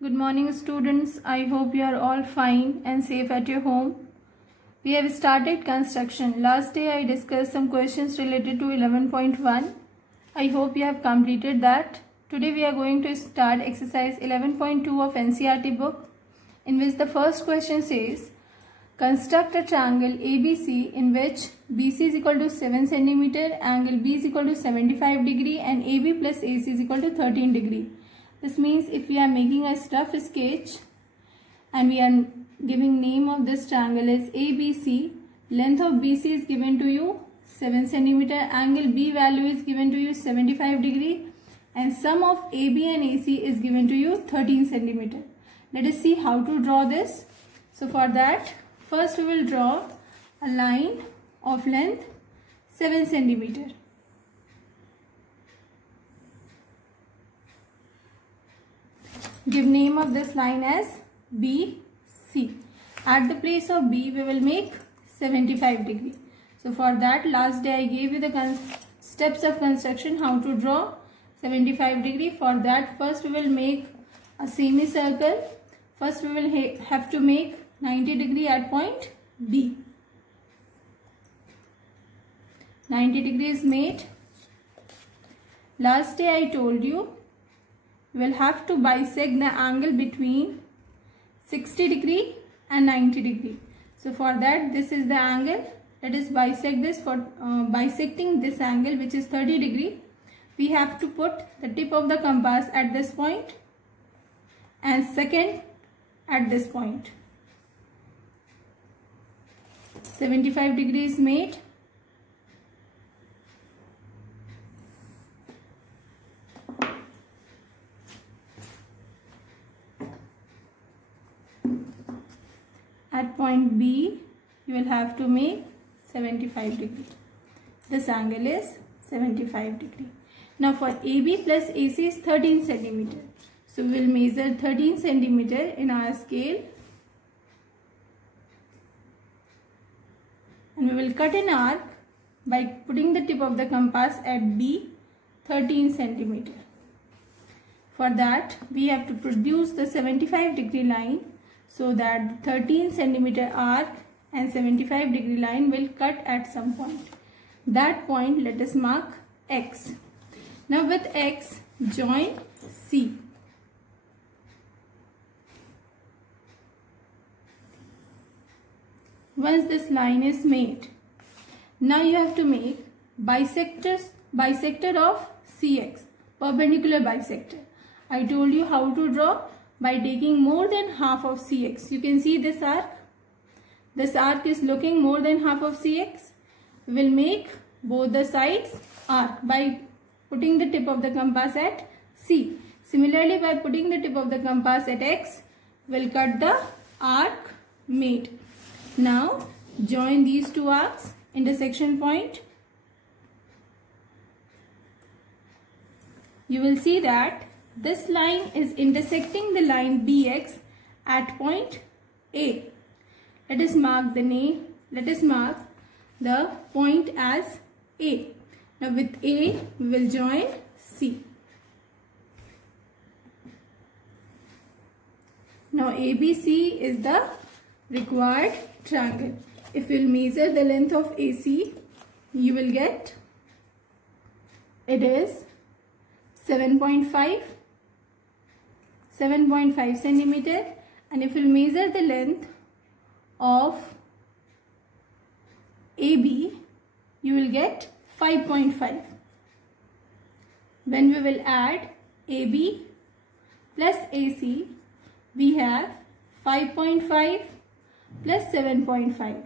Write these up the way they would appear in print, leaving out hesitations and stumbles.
Good morning students. I hope you are all fine and safe at your home. We have started construction. Last day I discussed some questions related to 11.1. I hope you have completed that. Today we are going to start exercise 11.2 of NCERT book, in which the first question says, construct a triangle ABC in which BC is equal to 7 cm, angle B is equal to 75 degree and AB plus AC is equal to 13 degree. This means if we are making a rough sketch and we are giving name of this triangle as ABC, length of BC is given to you 7 cm, angle B value is given to you 75 degree and sum of AB and AC is given to you 13 cm. Let us see how to draw this. So for that, first we will draw a line of length 7 cm. Give name of this line as BC. At the place of B, we will make 75 degree. So for that, last day I gave you the steps of construction, how to draw 75 degree. For that, first we will make a semicircle. First we will have to make 90 degree at point B. 90 degree is made. Last day I told you, we will have to bisect the angle between 60 degree and 90 degree. So for that, this is the angle. Let us bisect this. For bisecting this angle, which is 30 degree, we have to put the tip of the compass at this point and second at this point. 75 degree is made. At point B, you will have to make 75 degree. This angle is 75 degree. Now for AB plus AC is 13 cm. So we will measure 13 cm in our scale. And we will cut an arc by putting the tip of the compass at B, 13 cm. For that, we have to produce the 75 degree line, so that 13 cm arc and 75 degree line will cut at some point. That point let us mark X. Now with X, join C. Once this line is made, now you have to make bisector of CX, perpendicular bisector. I told you how to draw by taking more than half of CX. You can see this arc. This arc is looking more than half of CX. We will make both the sides arc by putting the tip of the compass at C. Similarly, by putting the tip of the compass at X, we will cut the arc made. Now, join these two arcs, intersection point. You will see that this line is intersecting the line BX at point A. Let us mark the point as A. Now with A, we will join C. Now ABC is the required triangle. If you will measure the length of AC, you will get it is 7.5 cm, and if you measure the length of AB, you will get 5.5. When we will add AB plus AC, we have 5.5 plus 7.5,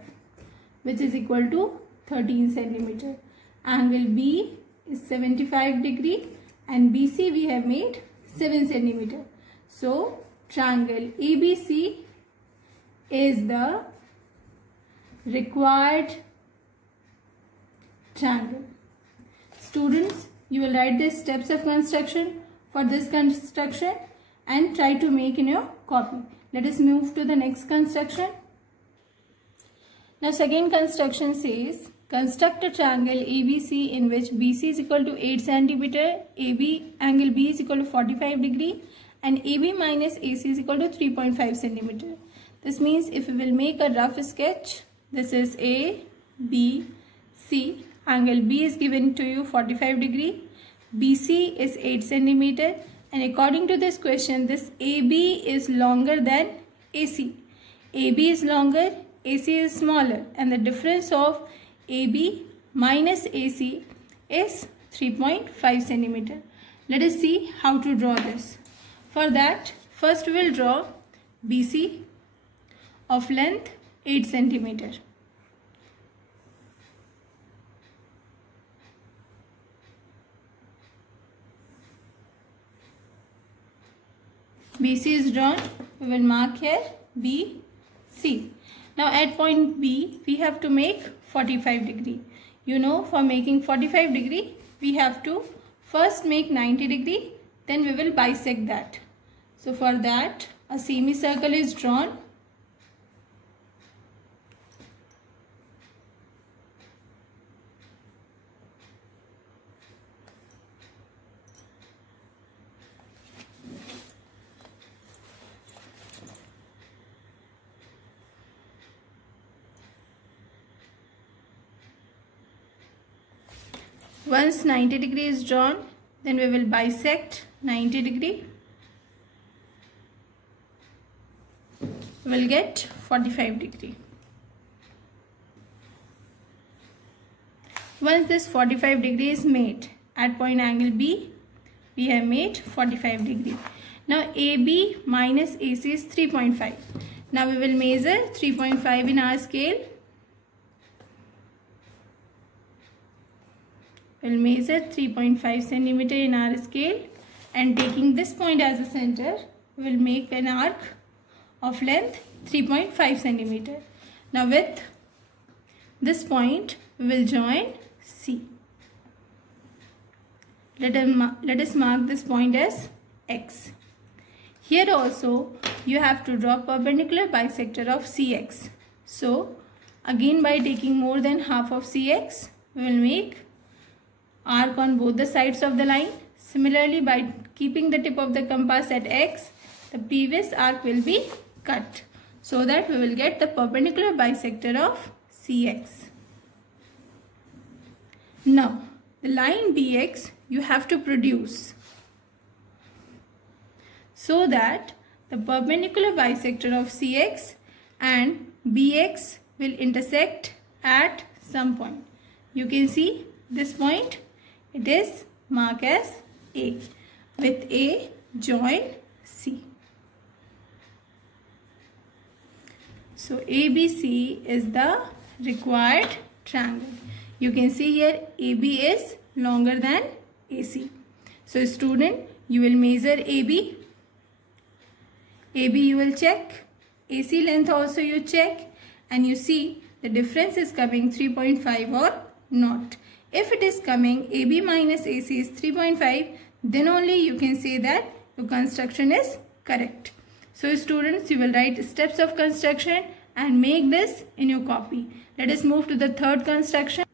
which is equal to 13 cm. Angle B is 75 degree and BC we have made 7 cm. So, triangle ABC is the required triangle. Students, you will write the steps of construction for this construction and try to make in your copy. Let us move to the next construction. Now, second construction says, construct a triangle ABC in which BC is equal to 8 cm, AB angle B is equal to 45 degree and AB minus AC is equal to 3.5 centimeter. This means if we will make a rough sketch, this is A, B, C. Angle B is given to you 45 degree. BC is 8 centimeter. And according to this question, this AB is longer than AC. AB is longer, AC is smaller. And the difference of AB minus AC is 3.5 centimeter. Let us see how to draw this. For that, first we will draw BC of length 8 centimeter. BC is drawn. We will mark here BC. Now at point B, we have to make 45 degree. You know, for making 45 degree, we have to first make 90 degree, then we will bisect that. So for that, a semicircle is drawn. Once 90 degree is drawn, then we will bisect 90 degree. We will get 45 degree. Once this 45 degree is made, at point angle B, we have made 45 degree. Now AB minus AC is 3.5. Now we will measure 3.5 in our scale. We will measure 3.5 centimeter in our scale, and taking this point as a center, we will make an arc of length 3.5 centimeter. Now with this point, we will join C. Let us mark this point as X. Here also, you have to draw perpendicular bisector of CX. So again, by taking more than half of CX, we will make arc on both the sides of the line. Similarly, by keeping the tip of the compass at X, the previous arc will be cut, so that we will get the perpendicular bisector of CX. Now, the line BX you have to produce, so that the perpendicular bisector of CX and BX will intersect at some point. You can see this point. It is marked as A. With A, join C. So ABC is the required triangle. You can see here AB is longer than AC. So student, you will measure AB. AB you will check. AC length also you check. And you see the difference is coming 3.5 or not. If it is coming AB minus AC is 3.5, then only you can say that your construction is correct. So students, you will write steps of construction and make this in your copy. Let us move to the third construction.